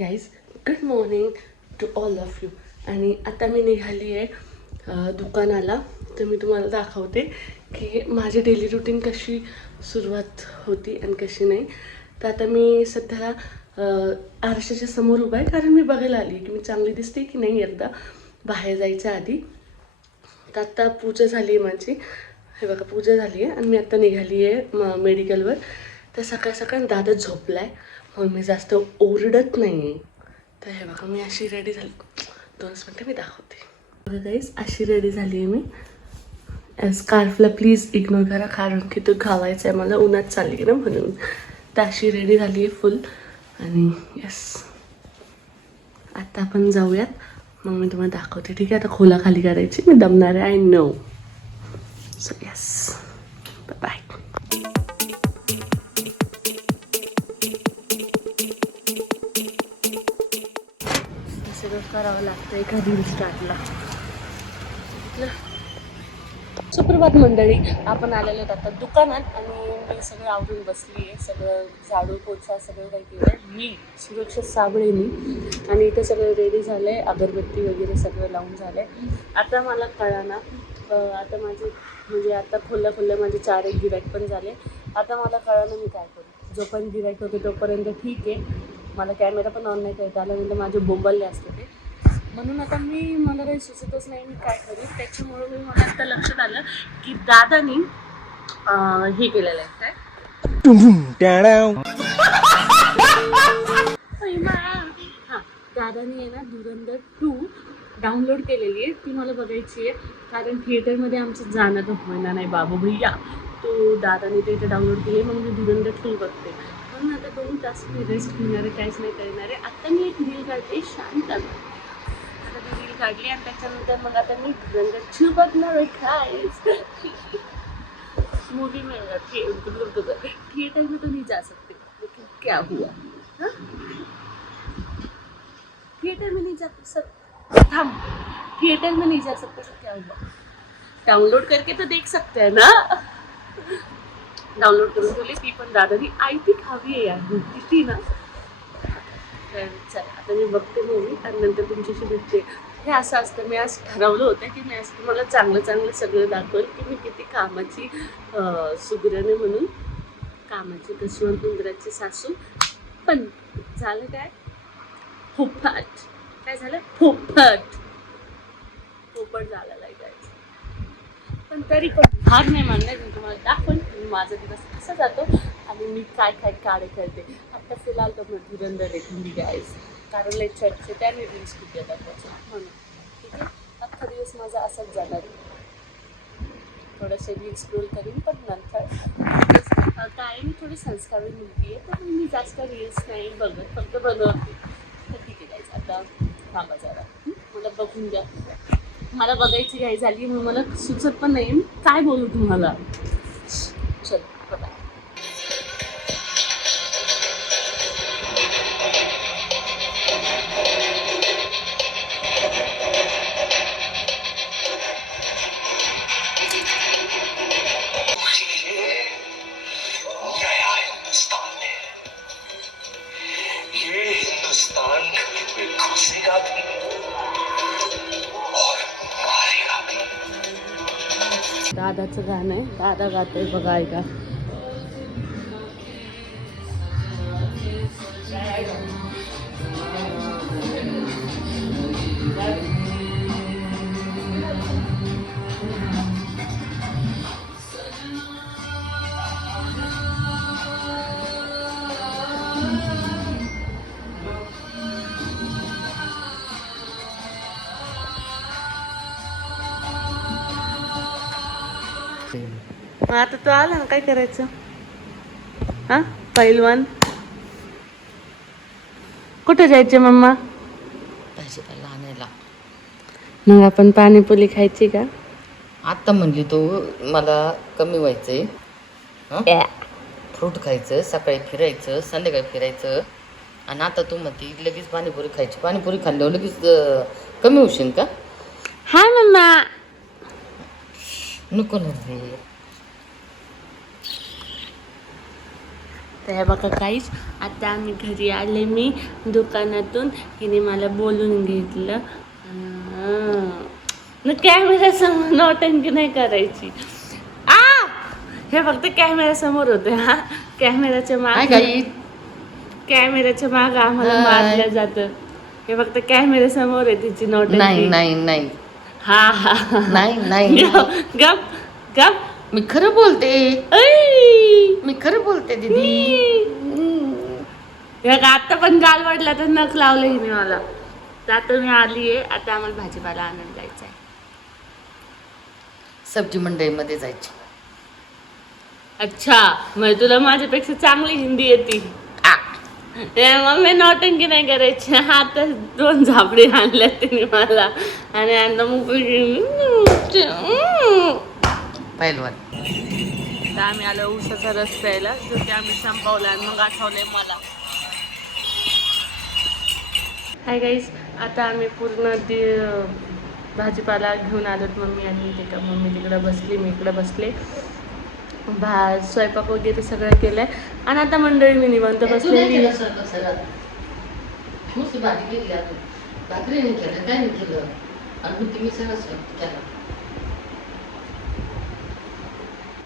Guys good morning to all of you. आणि आता मी निघाली आहे दुकानाला. तर मी तुम्हाला दाखवते की माझी डेली रुटीन कशी सुरुवात होती आणि कशी नाही. तर आता मी सध्याला आरशाच्या समोर उभा आहे, कारण मी बघायला आली की मी चांगली दिसते की नाही एकदा बाहेर जायच्या आधी. तर आत्ता पूजा झाली आहे माझी, हे बघा पूजा झाली आहे आणि मी आत्ता निघाली आहे मेडिकलवर. तर सकाळ सकाळ दादा झोपला आहे म्हणून मी जास्त ओरडत नाही आहे. तर हे बघा मी अशी रेडी झाली, 2 मिनटं मी दाखवते. बघा गाईस, अशी रेडी झाली आहे मी. स्कार्फला प्लीज इग्नोर करा, कारण की तो घालायचा आहे मला, उन्हात चालली ना म्हणून. तर अशी रेडी झाली आहे फुल. आणि यस, आता आपण जाऊयात, मग मी तुम्हाला दाखवते. ठीक आहे, आता खोला खाली करायची, मी दमणार आहे, I know. So yes, bye. सगळं करावं लागतं एका रील स्टार्टला. सुप्रभात मंडळी, आपण आलेलो आहोत आता दुकानात आणि मी सगळं आवरून बसली आहे. सगळं झाडू पोछा सगळं काही केलं आहे मी, सुरक्षा साबळे मी. आणि इथं सगळं रेडी झालं आहे, अगरबत्ती वगैरे सगळं लावून झालं आहे. आता मला कळा ना, आता माझे म्हणजे आता खोल्या माझे 4 गिऱ्हाईक पण झाले. आता मला कळा ना मी काय करू. जोपर्यंत गिऱ्हाईक होते तोपर्यंत ठीक आहे, मला कॅमेरा पण ऑन नाही करता आला, म्हणजे माझे बोंबलले असते ते. म्हणून आता मला काही सुचतच नाही मी काय करू. त्याच्यामुळे मला आता लक्षात आलं की दादानी हे केलेलं आहे काय, हां, दादानी आहे ना धुरंधर 2 डाउनलोड केलेली आहे. ती मला बघायची आहे, कारण थिएटरमध्ये आमचं जाणं तर होईना नाही बाबू भैया. तो दादाने ते डाउनलोड केले, मग मी धुरंधर 2 बघते. म्हणून आता 2 तास मी रेस्ट घेणार आहे, काहीच नाही करणार आहे. आत्ता मी एक रील काढते शांत. आता ती रील काढली आणि त्याच्यानंतर मग आता मी धुरंधर 2 बघणार आहे. काय मूवी में थिएटर में तो नहीं जा सकते, लेकिन क्या हुआ, हाँ? थिएटर में नहीं जा सकते, हम थिएटर में नहीं जा सकते तो क्या हुआ, डाउनलोड करके तो देख सकते हैं ना. डाउनलोड करून ठेवली ती पण दादानी. आई ती खावी आहे यार, किती ना. तर चला आता मी बघते मूवी आणि नंतर तुमच्याशी भेटते. हे असं असतं, मी आज ठरवलं होतं की मी आज तुम्हाला चांगलं सगळं दाखवेल की मी किती कामाची सुगरण म्हणून, कामाची कसवंत उंदराची सासू. पण झालं काय, फोपाट. काय झालं, फोपाट झालेला आहे काय. पण तरी पण हार नाही मानणार. मी तुम्हाला दाखवून माझा दिवस कसा जातो आणि मी काय काढे करते. आता फिलहाल तर मी धुरंधर देखून गाईज, कारण लेक्चरचे त्याने रील्स खूप येतात त्याच्या म्हणून. ठीक आहे, अख्खा दिवस माझा असाच जाणार आहे. थोडंसं रील स्क्रोल करीन, पण नंतर काय मी थोडी संस्कारी मुलगी आहे, तर मी जास्त रील्स नाही बघत, फक्त बनवते. तर ठीक आहे गाईज, आता थांबा जरा, मला बघून द्या. मला बघायची घाई झाली, मग मला सुचत पण नाही काय बोलू तुम्हाला. चल बघा. दादाचं गाणं आहे, दादा गातोय बघा, ऐका. आता तो आला ना, काय करायचं. हा, पैलवान कुठे जायचे मम्मा, भाजीपाला आणायला. मग आपण पाणीपुरी खायची का. आत्ता म्हणली तो मला कमी व्हायचंय, हां फ्रूट खायचं, सकाळी फिरायचं, संध्याकाळी फिरायचं. आणि आता तू म्हणते लगेच पाणीपुरी खायची. पाणीपुरी खाल्ल्यावर लगेच कमी होशील का. हा मम्मा, नको ना रे. तर हे बघा काहीच आता आम्ही घरी आले मी दुकानातून. हिने मला बोलून घेतलं. कॅमेरा समोर नौटंकी नाही करायची. हे फक्त कॅमेरा समोर होते हा. कॅमेराच्या माग आम्हाला मारलं जातं. हे फक्त कॅमेरा समोर आहे तिची नौटंकी. नाही हा हा नाही गप गप. मी खरं बोलते दीदी. आता पण गाल वाटला तर नख लावलं हिने मला. तर आता मी आली आहे. आता आम्हाला भाजीपाला आणून जायचं आहे. सब्जी मंडईमध्ये जायची. अच्छा मग तुला माझ्यापेक्षा चांगली हिंदी येते. मम्मी नौटंकी नाही करायची. आता 2 झापडी आणल्या तिने मला आणि आता मग पहिलवान. तर आम्ही आलो ऊसाचा रस प्यायला जो की आम्ही संपवला आणि मग आठवलंय मला. हाय गाईज आता आम्ही पूर्ण भाजीपाला घेऊन आलोत. मम्मी आणि मम्मी तिकडं बसली मी इकडं बसले. स्वयंपाक वगैरे सगळं केलंय आणि आता मंडळी मी निवांत बसलेली.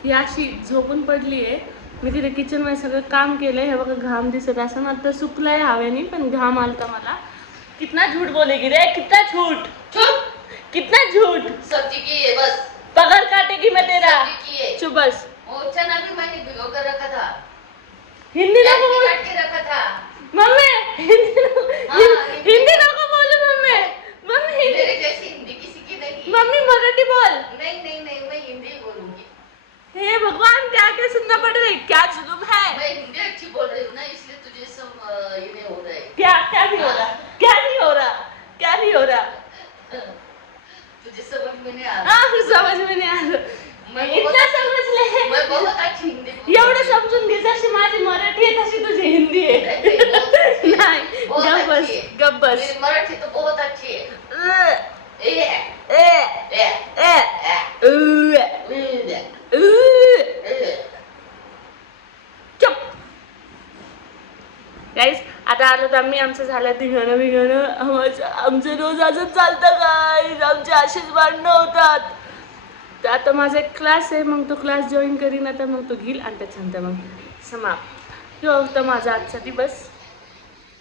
ही अशी झोपून पडली आहे. मी तिथे किचनमध्ये सगळं काम केलंय. हे बघा घाम दिसत असं ना आता सुकलाय हवेने पण घाम आलता मला. कितना झूठ बोलेगी रे कितना झूठ कितना झूठ. सब्जी की है बस. पगार काटेगी मैं तेरा. चुप बस. चना भी मैंने भिगो कर रखा था. हिंदी नको बोल. काट के रखा था. मम्मी हिंदी नको बोलू मम्मी. मम्मी मेरे जैसी हिंदी किसी की नहीं. मम्मी मराठी बोल. नहीं मैं हिंदी ही बोलूंगी. हे भगवान क्या क्या सुनना पड़ रहा है. क्या जुलूम है. मैं हिंदी अच्छी बोल रही हूँ ना इसलिए तुझे सब ये नहीं हो रहा है. क्या क्या नहीं हो रहा क्या नहीं हो रहा क्या नहीं हो रहा. तुझे समझ में नहीं आ रहा. समझ में नहीं आ रहा. इतना समजले. मैं बहुत अच्छी हिंदी बोलती एवढं समजून घे जशी माझी मराठी आहे तशी तुझी हिंदी आहे. नाही गप बस गप बस. मेरी मराठी तो बहुत अच्छी है. चुप. गाईस आता आलो तर आम्ही आमचं झालं धिंगाणं आमचं रोज असंच चालतं गाईस. आमचे असेच भांडणं होतात. तर आता माझा एक क्लास आहे मग तो क्लास जॉईन करीन आता मग तो घेईल आणि त्याच्यानंतर मग समाप्त. तो होता माझा आजचा दिवस.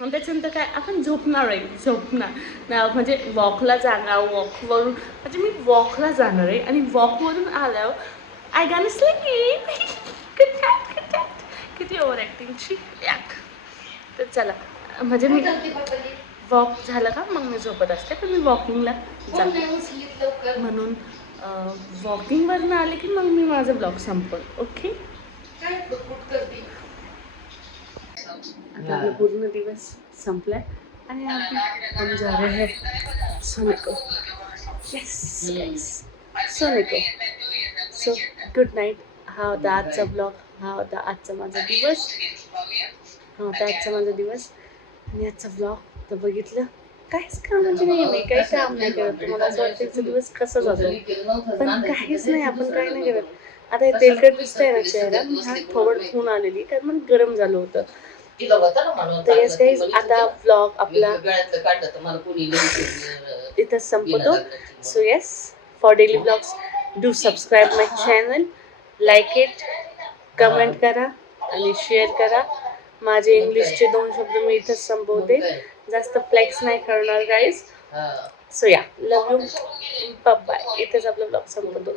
आणि त्याच्यानंतर काय आपण झोपणार आहे म्हणजे वॉकला जाणार. वॉकवरून म्हणजे मी वॉकला जाणार आहे आणि वॉकवरून आल्यावर आय गॉना स्लीप. किती ओव्हर ॲक्टिंगची याक. तर चला म्हणजे मी वॉक झालं का मग मी झोपत असते पण मी वॉकिंगला जाते म्हणून वॉकिंगवरनं आले की मग मी माझा ब्लॉग संपल. ओके आता आपला पूर्ण दिवस संपलाय आणि हम जा रहे हैं सोने को. येस सोने को. So good night. हा होता आजचा ब्लॉग. हा होता आजचा माझा दिवस. आणि आजचा ब्लॉग तर बघितलं काहीच कामाचे नाही. मी काही काम नाही करत. मला असं वाटतं तिचा दिवस कसा जातो पण काहीच नाही. आपण काही नाही करत. आता हे तेलकट दिसतंय ना चेहरा हा थोडं ठेवून आलेली कारण मग गरम झालं होतं. तर येस गाईज आता ब्लॉग आपला इथं संपतो. So yes for daily blogs do subscribe my channel. Like it comment करा आणि शेअर करा. माझे इंग्लिशचे 2 शब्द मी इथंच संपवते. जास्त फ्लेक्स नाही करणार गाईज. सो या लव यू बाय. इथेच आपला ब्लॉग संपतो.